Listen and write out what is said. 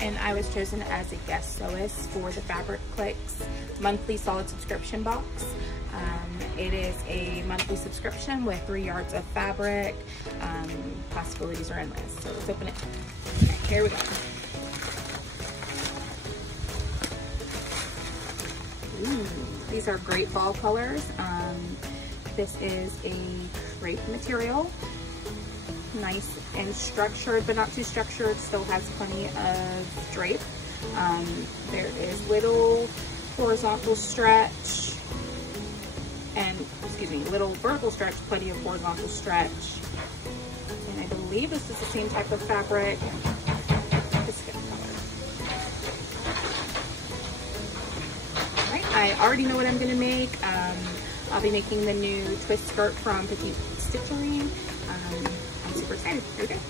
and I was chosen as a guest sewist for the Fabric Clicks monthly solid subscription box. It is a monthly subscription with 3 yards of fabric. Possibilities are endless. So let's open it. Okay, here we go. Ooh, these are great fall colors. This is a crepe material. Nice and structured, but not too structured. Still has plenty of drape. There is little horizontal stretch and, excuse me, little vertical stretch, plenty of horizontal stretch. And I believe this is the same type of fabric. Biscuit color. All right, I already know what I'm gonna make. I'll be making the new twist skirt from Petite Stitchery. I'm super excited. Here we go.